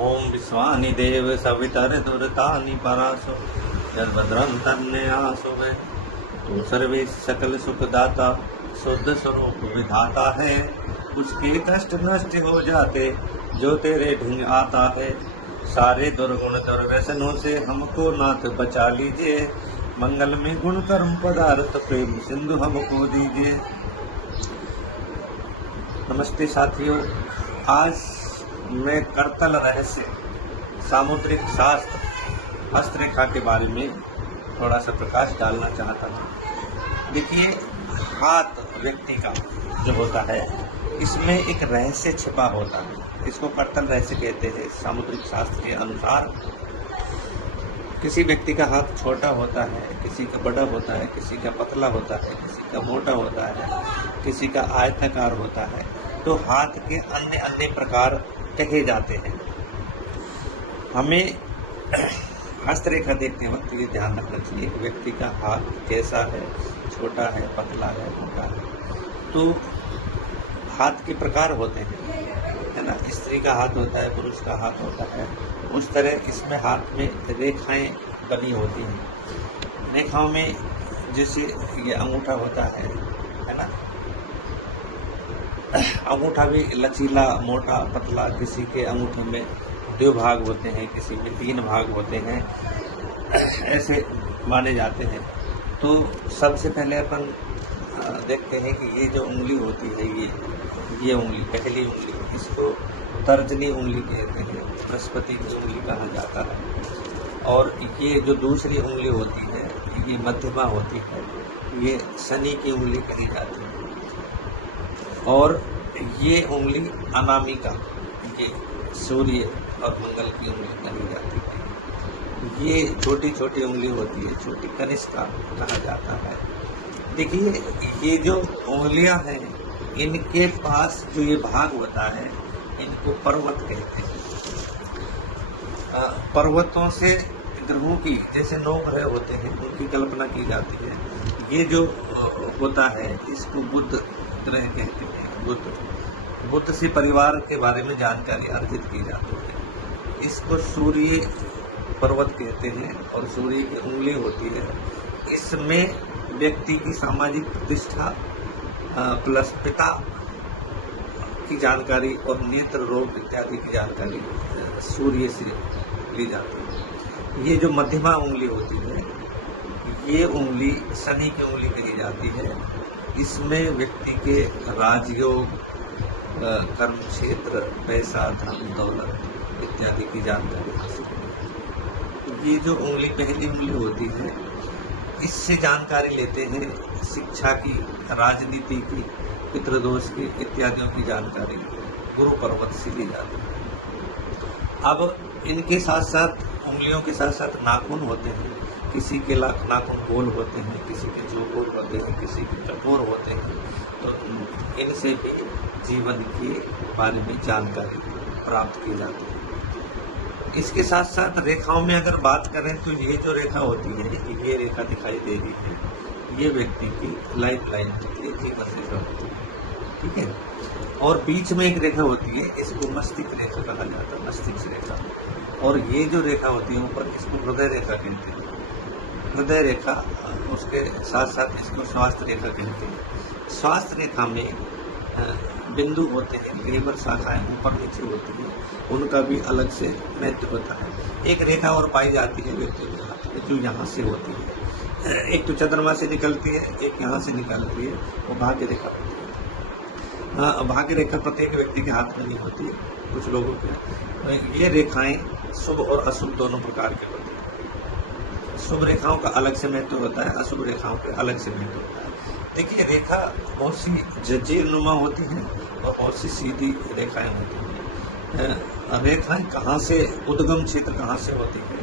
ओम विश्वानि देव सवितर्दुर्तानि परासो यद्भद्रं तन्नयासो वे। तू सर्वे सकल सुखदाता शुद्ध स्वरूप विधाता है। उसके कष्ट नष्ट हो जाते जो तेरे ढूंढ आता है। सारे दुर्गुण दुर्व्यसनों से हमको नाथ बचा लीजिए। मंगल में गुण कर्म पदार्थ प्रेम सिंधु हमको दीजिए। नमस्ते साथियों, आज मैं करतल रहस्य सामुद्रिक शास्त्र हस्तरेखा के बारे में थोड़ा सा प्रकाश डालना चाहता था। देखिए, हाथ व्यक्ति का जो होता है इसमें एक रहस्य छिपा होता है, इसको करतल रहस्य कहते हैं। सामुद्रिक शास्त्र के अनुसार किसी व्यक्ति का हाथ छोटा होता है, किसी का बड़ा होता है, किसी का पतला होता है, किसी का मोटा होता है, किसी का आयताकार होता है। तो हाथ के अन्य अन्य प्रकार कहे जाते हैं। हमें हस्तरेखा देखते वक्त ये ध्यान रखना चाहिए कि व्यक्ति का हाथ कैसा है, छोटा है, पतला है, मोटा है। तो हाथ के प्रकार होते हैं, है ना। स्त्री का हाथ होता है, पुरुष का हाथ होता है। उस तरह इसमें हाथ में रेखाएं बनी होती हैं। रेखाओं में जैसे ये अंगूठा होता है ना। अंगूठा भी लचीला, मोटा, पतला। किसी के अंगूठे में 2 भाग होते हैं, किसी में 3 भाग होते हैं, ऐसे माने जाते हैं। तो सबसे पहले अपन देखते हैं कि ये जो उंगली होती है, ये उंगली, पहली उंगली, इसको तर्जनी उंगली कहते हैं, बृहस्पति की उंगली कहा जाता है। और ये जो दूसरी उंगली होती है, ये मध्यमा होती है, ये शनि की उंगली कही जाती है। और ये उंगली अनामिका, ये सूर्य और मंगल की उंगली कही जाती है। ये छोटी छोटी उंगली होती है, छोटी कनिष्ठा कहा जाता है। देखिए, ये जो उंगलियां हैं, इनके पास जो ये भाग होता है, इनको पर्वत कहते हैं। पर्वतों से ग्रहों की, जैसे 9 ग्रह होते हैं, उनकी कल्पना की जाती है। ये जो होता है इसको बुध ग्रह कहते हैं। बुध से परिवार के बारे में जानकारी अर्जित की जाती है। इसको सूर्य पर्वत कहते हैं और सूर्य की उंगली होती है। इसमें व्यक्ति की सामाजिक प्रतिष्ठा प्लस पिता की जानकारी और नेत्र रोग इत्यादि की जानकारी सूर्य से ली जाती है। ये जो मध्यमा उंगली होती है, ये उंगली शनि की उंगली कही जाती है। इसमें व्यक्ति के राजयोग, कर्म क्षेत्र, पैसा, धन, दौलत इत्यादि की जानकारी हासिल होती है। ये जो उंगली, पहली उंगली होती है, इससे जानकारी लेते हैं शिक्षा की, राजनीति की, पितृदोष की इत्यादियों की जानकारी गुरु पर्वत से ली जाती है। अब इनके साथ साथ, उंगलियों के साथ साथ नाखून होते हैं। किसी के नाखून गोल होते हैं, किसी के चौकोर होते हैं, किसी के कठोर होते हैं। तो इनसे भी जीवन के बारे में जानकारी प्राप्त की जाती है। इसके साथ साथ रेखाओं में अगर बात करें तो ये जो रेखा होती है, ये रेखा दिखाई दे रही है, ये व्यक्ति की लाइफ लाइन होती है, जीवन रेखा होती है, ठीक है। और बीच में एक रेखा होती है, इसको मस्तिष्क रेखा कहा जाता है, मस्तिष्क रेखा। और ये जो रेखा होती है ऊपर, इसको हृदय रेखा कहते हैं। हृदय रेखा, उसके साथ साथ इसको स्वास्थ्य रेखा कहते हैं। स्वास्थ्य रेखा में बिंदु होते हैं, लेबर शाखाएं ऊपर नीचे होती हैं, उनका भी अलग से महत्व होता है। एक रेखा और पाई जाती है व्यक्ति के हाथ में, जो यहाँ से होती है। एक तो चंद्रमा से निकलती है, एक यहाँ से निकलती है, वो भाग्य रेखा होती है। भाग्य रेखा प्रत्येक व्यक्ति के हाथ में नहीं होती है, कुछ लोगों के। ये रेखाएं शुभ और अशुभ दोनों प्रकार के होते हैं। शुभ रेखाओं का अलग से महत्व होता है, अशुभ रेखाओं का अलग से महत्व होता है। देखिए, रेखा बहुत सी जंजीरनुमा होती है और बहुत सी सीधी रेखाएं होती हैं। रेखाएं कहाँ से, उद्गम क्षेत्र कहाँ से होती है,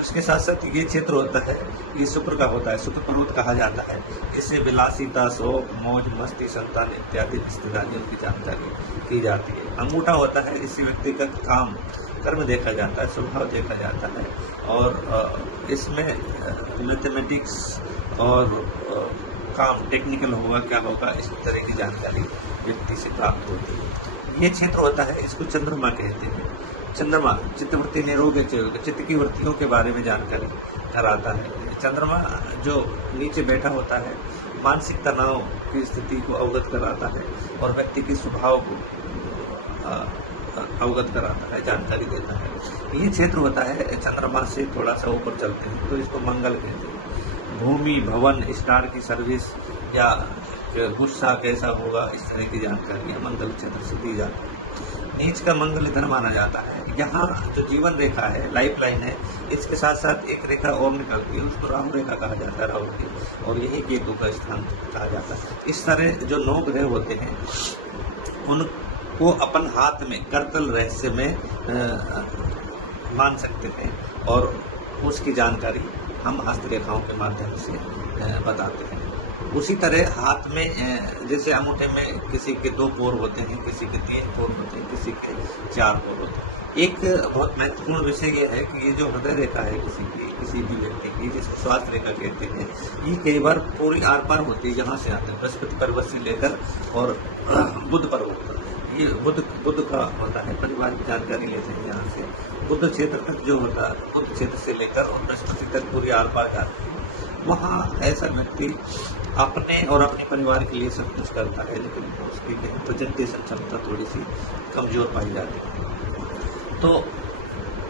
उसके साथ साथ ये क्षेत्र होता है, ये शुक्र का होता है, शुक्र पर्वत कहा जाता है। इससे विलासिता, शौक, मौज मस्ती, संतान इत्यादि रिश्तेदारियों की जानकारी की जाती है। अंगूठा होता है, इससे व्यक्ति का काम, कर्म देखा जाता है, स्वभाव देखा जाता है। और इसमें मैथमेटिक्स और काम, टेक्निकल होगा, क्या होगा, इस तरह की जानकारी व्यक्ति से प्राप्त होती है। ये क्षेत्र होता है, इसको चंद्रमा कहते हैं। चंद्रमा चित्तवृत्ति निरोग चित्त की वृत्तियों के बारे में जानकारी कराता है। चंद्रमा जो नीचे बैठा होता है मानसिक तनाव की स्थिति को अवगत कराता है और व्यक्ति के स्वभाव को अवगत कराता है, जानकारी देता है। ये क्षेत्र होता है चंद्रमा से थोड़ा सा ऊपर चलते हैं तो इसको मंगल कहते हैं। भूमि, भवन, स्टार की सर्विस या गुस्सा कैसा होगा, इस तरह की जानकारियाँ मंगल क्षेत्र से दी जाती है। नीच का मंगल इधर माना जाता है। यहाँ जो जीवन रेखा है, लाइफ लाइन है, इसके साथ साथ एक रेखा और निकलती है, उसको राहु रेखा कहा जाता है, राहु की, और यही केतु का स्थान कहा जाता है। इस तरह जो 9 ग्रह होते हैं उनको अपन हाथ में करतल रहस्य में मान सकते हैं और उसकी जानकारी हम हस्तरेखाओं के माध्यम से बताते हैं। उसी तरह हाथ में जैसे अंगूठे में किसी के 2 पोर होते हैं, किसी के 3 पोर होते हैं, किसी के 4 पोर होते हैं। एक बहुत महत्वपूर्ण विषय ये है कि ये जो हृदय रेखा है किसी भी व्यक्ति की, जिसको स्वास्थ्य रेखा कहते हैं, ये कई बार पूरी आर पार होती है। यहाँ से आते हैं बृहस्पति पर्वत से लेकर और बुध पर्वत तक, ये बुध का होता है। परिवार की जानकारी लेते हैं यहाँ से बुध क्षेत्र तक जो होता है, बुध क्षेत्र से लेकर और बृहस्पति तक पूरी आर पार जाती है। वहाँ ऐसा व्यक्ति अपने और अपने परिवार के लिए सब कुछ करता है, लेकिन उसकी प्रेजेंटेशन क्षमता थोड़ी सी कमजोर पाई जाती है। तो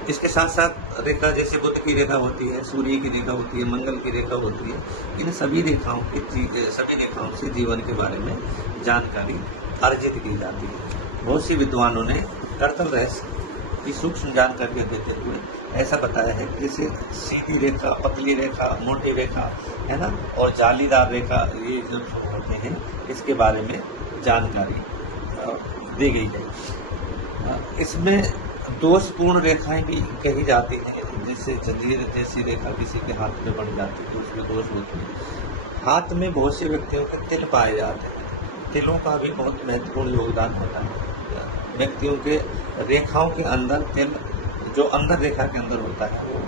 इसके साथ साथ रेखा जैसे बुध की रेखा होती है, सूर्य की रेखा होती है, मंगल की रेखा होती है, इन सभी रेखाओं से जीवन के बारे में जानकारी अर्जित की जाती है। बहुत सी विद्वानों ने करतल रहस्य की सूक्ष्म जानकारी देते हुए ऐसा बताया है कि जैसे सीधी रेखा, पतली रेखा, मोटी रेखा है ना, और जालीदार रेखा, ये जो होते हैं इसके बारे में जानकारी दी गई है। इसमें दोषपूर्ण रेखाएं भी कही जाती हैं, जैसे जंजीर जैसी रेखा किसी के हाथ में बन जाती है तो उसमें दोष होते हैं। हाथ में बहुत से व्यक्तियों के तिल पाए जाते हैं, तिलों का भी बहुत महत्वपूर्ण योगदान होता है। व्यक्तियों के रेखाओं के अंदर तिल जो अंदर रेखा के अंदर होता है वो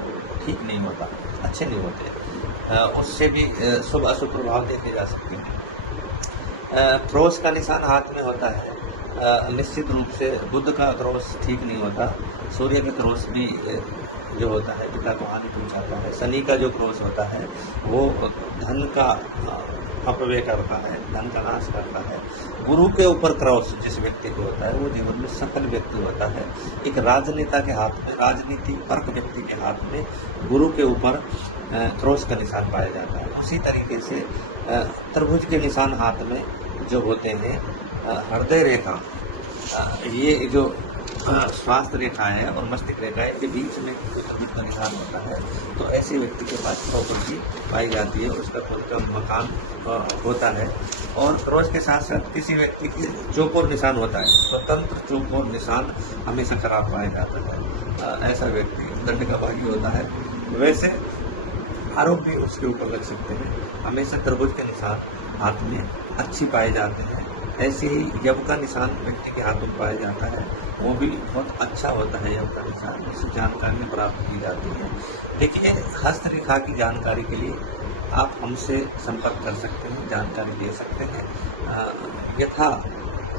ठीक नहीं होता, अच्छे नहीं होते, उससे भी शुभ अशुभ प्रभाव देखे जा सकते हैं। क्रॉस का निशान हाथ में होता है, निश्चित रूप से बुध का क्रॉस ठीक नहीं होता, सूर्य का क्रॉस भी जो होता है पिता को हानि पहुंचाता है, शनि का जो क्रॉस होता है वो धन का अपव्यय करता है, धन का नाश करता है। गुरु के ऊपर क्रॉस जिस व्यक्ति को होता है वो जीवन में सफल व्यक्ति होता है। एक राजनेता के हाथ में, राजनीति परक व्यक्ति के हाथ में गुरु के ऊपर क्रॉस का निशान पाया जाता है। उसी तरीके से त्रिभुज के निशान हाथ में जो होते हैं, हृदय रेखा, ये जो स्वास्थ्य रेखा है और मस्तिष्क रेखा है, के बीच में त्रिभुज का निशान होता है, तो ऐसे व्यक्ति के पास प्रॉपर्टी पाई जाती है, उसका खुद का मकान होता है। और क्रॉस के साथ साथ किसी व्यक्ति के चौकोर निशान होता है, स्वतंत्र चौकोर निशान हमेशा खराब पाया जाता है, ऐसा व्यक्ति दंड का भागी होता है। वैसे आरोप भी उसके ऊपर लग सकते हैं। हमेशा त्रिभुज के निशान हाथ में अच्छी पाए जाते हैं। ऐसे ही यव का निशान व्यक्ति के हाथ में पाया जाता है, वो भी बहुत अच्छा होता है यव का निशान, इससे जानकारी प्राप्त की जाती है। देखिए, हस्तरेखा की जानकारी के लिए आप हमसे संपर्क कर सकते हैं, जानकारी ले सकते हैं। यथा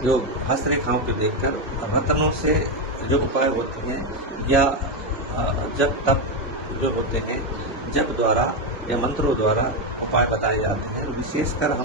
जो हस्तरेखाओं को देखकर रत्नों से जो उपाय होते हैं या जब तप जो होते हैं, जप द्वारा या मंत्रों द्वारा उपाय बताए जाते हैं। विशेषकर हम